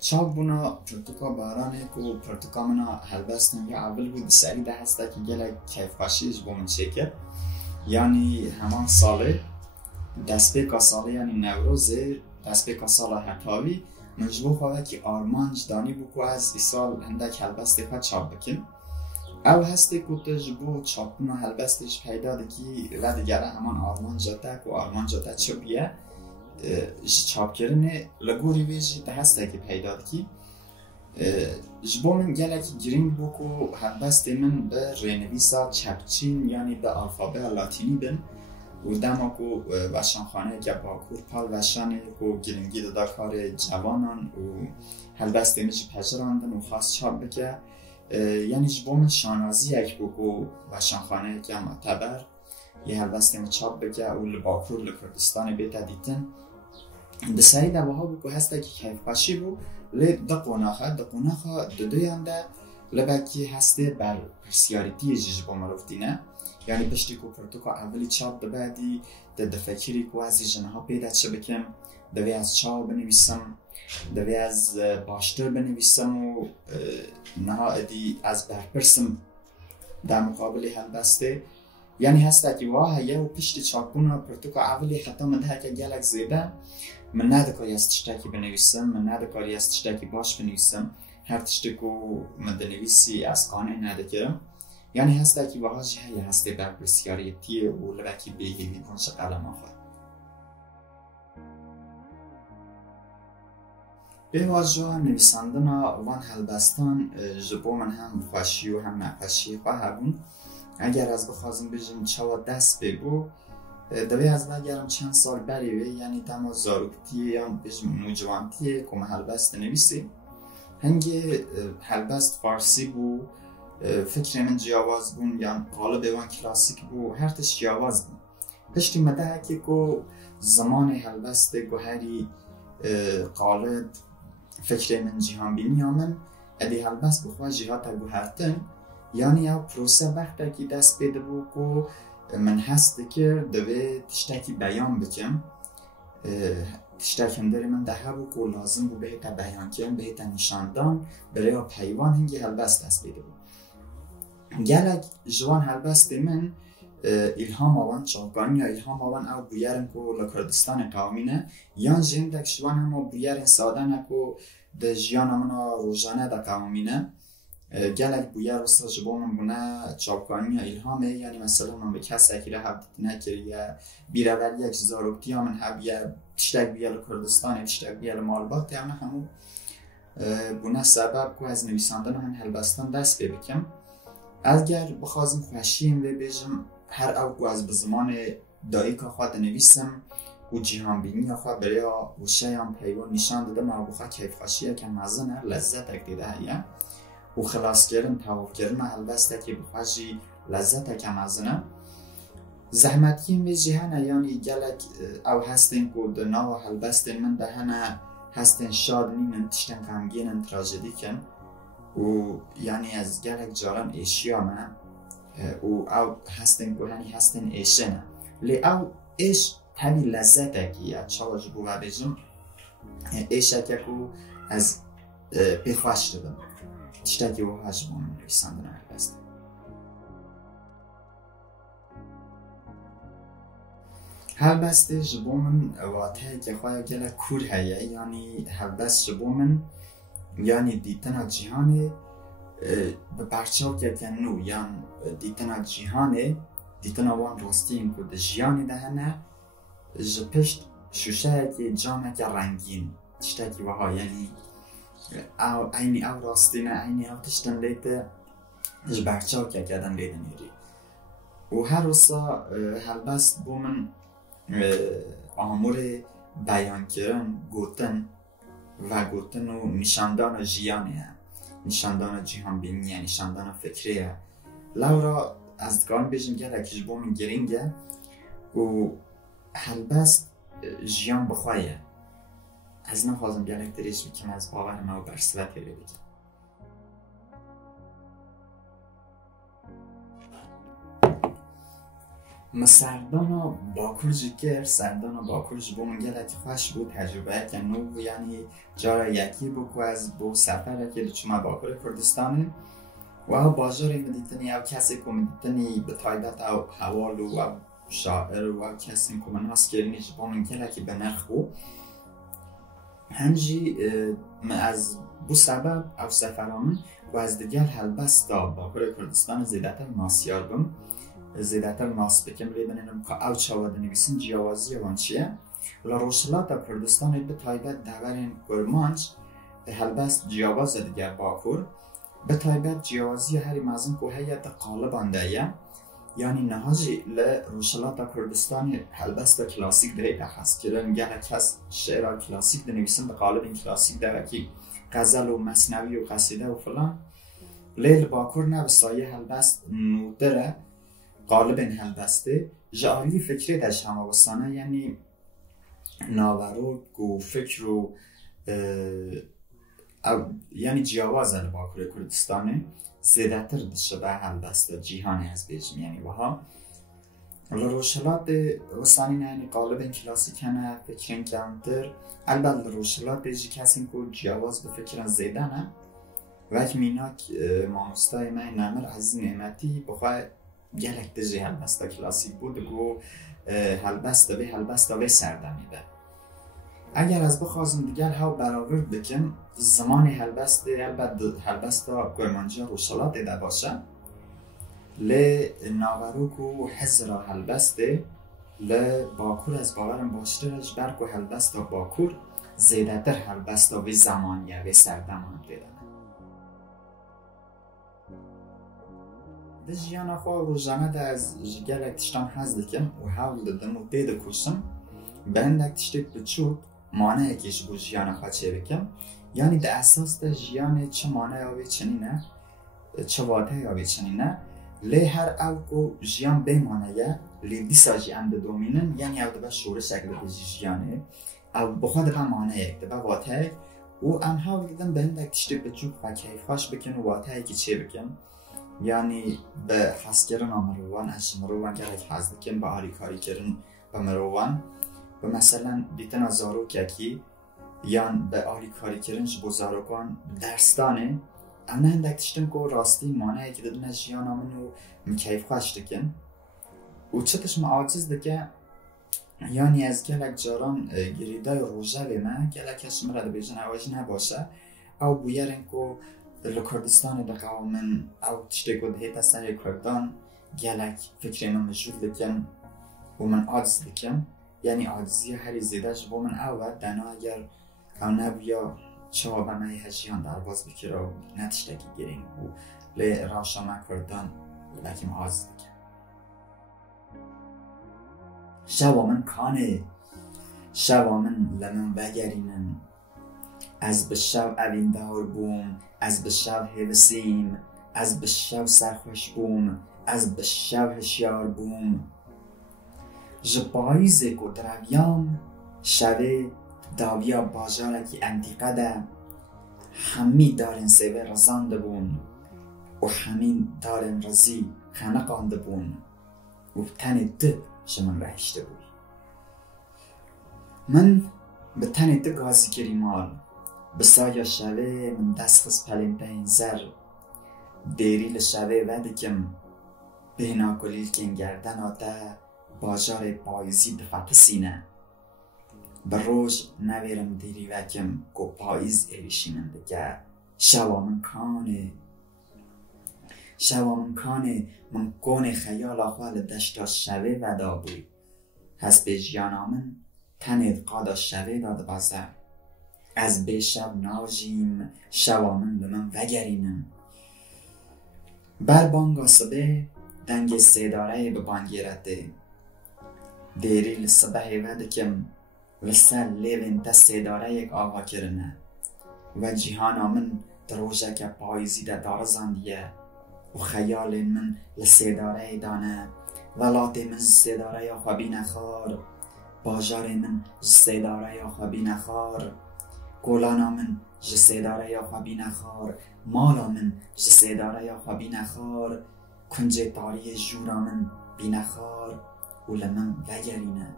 چاپ بونا پرتوکا بارانه کو پرتوکا منا هلبستن یا اول بود سری ده هسته که گله کیف خاشیش بو من چکه یعنی همان ساله دست پیکا ساله یعنی نوروزه دست پیکا ساله هتاوی مجبور خواه که آرمانج دانی بو که از ای سال هندک هلبستی خواه چاپ بکن او هسته که تجبو چاپونا هلبستش پیدا دکی و دیگره همان آرمانجا تک و آرمانجا چه بیه چاپ کردن لگوری ویژی ده هسته که پیدا دکی جبو من گله که گرینگ بو که هلبستی من به رینویسا چپچین یعنی به الفابه لاتینی بن و دما کو وشانخانه که با کورپال وشانه کو گرینگی دادا کار جوانان و هلبستی میشه پجراندن و خواست چاپ بکه یعنی جبو من شانازی یک بو کو وشانخانه که معتبر یه هلبستی می چاپ بکه و لباکور لکردستان بیتا دیتن دسایی دوها بو که هسته که کیف خاشی بو لی دا قوناخه دویان ده لبکی هسته بر پرسیاریتی جبو مروفتینه یعنی پشتی که پرتوکا اولی چاپ ده بعدی ده فکری که ازی جنها پیدا چه بکم دوی از چاو بنویسم دوی از باشتر بنویسم و نها ادی از برپرسم در مقابل هلبسته یعنی هسته که واه یه و پشت چاپونا پرتوکا اولی حتی من ده که گلک زیده من نه دکاری از تشتاکی بنویسم من نه دکاری از تشتاکی باش بنویسم هر تشتکو من دنویسی از قانه ندکرم یعنی هسته که واه جه هسته بر بسیاریتی و لبکی بیگیوی کنش قلم آخواه به واجه نویسندنا وان هلبستان جبو من هم خوشی و هم نخوشی خواه بون اگر از بخوازم بجیم چوا دست بگو دوی از بگرم چند سال بریوه یعنی دما زاروکتی یا بجیم نوجوانتی که هلبست نویسی هنگی هلبست فارسی بو فکر من جیاواز بون یا غالب وان کلاسیک بو هر تش جیاواز بون پشتی مده که که زمان هلبست گوهری غالب فکر من جیهان بینی من ادی هلبست بخواه جیهات گوهرتن یعنی او پروسه وقتی که دست پیدا بو که من هست که دوی تشتاکی بیان بکم تشتاکی هم داری من ده بو که لازم بو بهتا بیان کم بهتا نشاندان برای پیوان هنگی هلبست دست پیدا بو گلک جوان هلبست من الهام آوان چاپگانی یا الهام آوان او بویرن که لکردستان قومینه یا جندک جوان هم بویرن ساده نکو ده جیان همنا روزانه ده قومینه گلک بویر رستا جبو من بونه چاپگانی یا الهامه یعنی مثلا من به کسی که رهب دیتنه کری یا بیرولی یک زاروکتی ها من هب یا تشتک بیال کردستان تشتک بیال مالبات یعنی همو بونه سبب که از نویساندن من هلبستان دست بکم اگر بخوازم خوشیم و بجم هر او از به زمان دایی که خواه نویسم و جیهان بینی خواه برای و شیان پیوان نشان داده ما بخواه کیف خوشیه که مزنه لذت اکدیده هیه و خلاص کردن تواف کردن هلبسته که بخواهی لذت که مزنه زحمتیم به جهانه یعنی گلک او هستین که دناو هلبستین من دهنه هستین شاد نینن تشتن غمگینن تراژدی کن و یعنی از گلک جاران ایشیا نه و او هستن گوهانی هستن ایشه نه لی او ایش تبی لذت که چاواج بو و بجم ایشه که از بخواش دادم تشتا که و هجمون نویسندن هلبست هلبست جبو من واته که خواه گلک کور هیه یعنی هلبست جبو من یعنی دیتن جهان به پرچاو که کنو یعنی دیتن جهان دیتن وان راستین که ده جیانی دهنه جپشت شوشه که جامه که رنگین تشتا که وها یعنی اینی او راستینه اینی او تشتن لیته جبرچاو که کدن لیده نیری و هر روزا هلبست بو من آمور بیان کردن گوتن و گوتن و نشاندان جیانه نشاندان جیهان بینیه نشاندان فکریه لورا از دکان بیشم گره کش بو من گرینگه و هلبست جیان بخوایه از نخوازم گره تریش بکم از باور ما و برسوه تیره بکم مسردانا باکور جگر سردانا باکور جبو من گلتی خوش بود تجربه که نو یعنی جارا یکی بو از بو سفره که چما باکور کردستانه و او باجاری مدیتنی او کسی که مدیتنی به تایبت او حوال و شاعر و کسی که من هست کرنی جبو من گلتی به نرخ بو هنجی از بو سبب او سفرامن و از دیگر هلبستا باکور کردستان زیدتر ناسیار بم زیدتر ناس بکم لی بنینم که او چاواد نویسین جیاوازی وان چیه ولی روشلاتا کردستان به تایبت دورین کرمانج هلبست جیاواز دیگر باکور به تایبت جیاوازی هری مازن که هیت قالبان دایه یعنی نهاجی لروشلاتا کردستان هلبست کلاسیک دهی هست که لنگه کس شعر کلاسیک ده نویسن به قالب این کلاسیک ده که غزل و مثنوی و قصیده و فلان لیل باکور نه به سایه هلبست نودره قالب این هلبسته جعالی فکری داشت هماوستانه یعنی ناوروک و فکر و یعنی جیاواز باکور کردستانه زیدتر داشته به هلبسته جیهانی از بیجم یعنی وها لروشلات وستانی نه یعنی قالب این کلاسیک نه فکرین کمتر البته لروشلات دیجی کسی که جیاواز به فکران زیده نه و اک میناک ماموستای من نمر عزیز نعمتی بخواه گلک دیجی هلبسته کلاسیک بود گو هلبسته به سردمی به اگر از بخوازم دیگر ها برابر بکن زمان هلبسته البته هلبسته گویمانجا روشلات دیده باشه لی ناوروکو حزرا هلبسته لی باکور از باورم باشترش برکو هلبسته باکور زیده تر هلبسته وی زمانیه وی سردمان دیده ده جیانا خواه روزانه ده از جگل اکتشتان حز دکم و حول دادم و دیده کشم بند اکتشتید بچود مانه اکیش بو جیانا خواه چه بکم یعنی ده اساس ده جیانه چه مانه آوی چنینه چه واده آوی چنینه لی هر او که جیان بمانه یه لی دیسا جیان ده دومینن یعنی او ده با شوره شکل ده جیانه او بخواه ده با مانه یک ده با واده و انها بگیدم بند اکتشتید بچود خواه کیف خواش بکن و واده اکی چه بکن یعنی به حس کردن مروان از مروان گرک حس دکن به آری کاری کردن به مروان و مثلا دیتن از زاروککی یعنی به آری کاری کردن جبو زاروکان درستانه امنه هندک تشتن که راستی مانه که دادن از جیان آمنو مکیف خوش دکن و چطش معاجز دکه یعنی از گلک جاران گریدای روژه به من گلکش مرد بیجن عواج نباشه او بویرن که لکردستان دقیقا من او تشتی که دهیت از سر کردان گلک فکر من مجود لکن و من عاجز لکن یعنی عاجزی هری زیدهش و من او دنا اگر او نبیا چه به من هجیان در باز بکره و نتشتکی گیرین و لی راشا من کردان لکن عاجز لکن شوا من کانه شوا من لمن بگرینن از به شب اوین دار بوم از به شب هوسیم از به شب سرخوش بوم از به شب هشیار بوم جپاییز کو درویام شوه داویا باجارکی انتیقه ده همی دارن سوه رزانده بون و همین دارن رزی خنقانده بون و تن ده شمن رهشته بود من به تن ده گازی کریمال بسایا شوه من دست خس پلیم این زر دیریل شوه ودکم بهنا کلیل که این گردن آده باجار پاییزی دفت سینه بروش نویرم دیری وکم گو پاییز ایریشینم دگه شوا من کانه من کون خیال آخوال دشتا شوه ودا بود هست به جیانامن تنید قادا شوه داد بازه از به شب ناجیم شوامن لمن وگرینم بر بانگا صبح دنگ سیداره به بانگیرده دیری لصبح ودکم لسر لیوین تا سیداره یک آقا کرنه و جیهانا من دروژه که پاییزی ده دارزاندیه و خیال من لسیداره دانه ولات من سیداره یا خوابی نخار باجار من سیداره یا خوابی نخار گولانا من جسیداره یا خوابی نخار مالا من جسیداره یا خوابی نخار کنج تاری جورا من بی نخار و لمن وگرینه.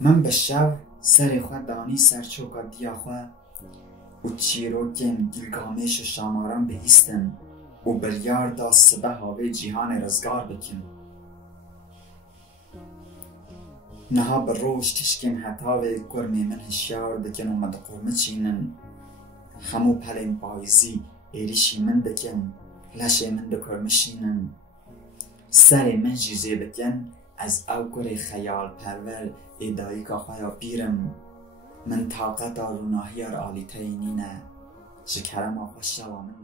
من به شو سر خود دانی سرچوکا دیا خواه و چیروکیم گیلگامش و شاماران بهیستن و بریار دا سبه هاوی جیهان رزگار بکن. نها بر روش تشکین حتاوی گرمی من هشیار بکن و مد قرمه چینن. همو پلیم بایزی ایریشی من بکن لشه من دکرمشینن. سر من جیزه بکن از او گر خیال پرور ایدایی که خواهی بیرم. من طاقت روناهی آلی تینینه شکرم آخوش شوا من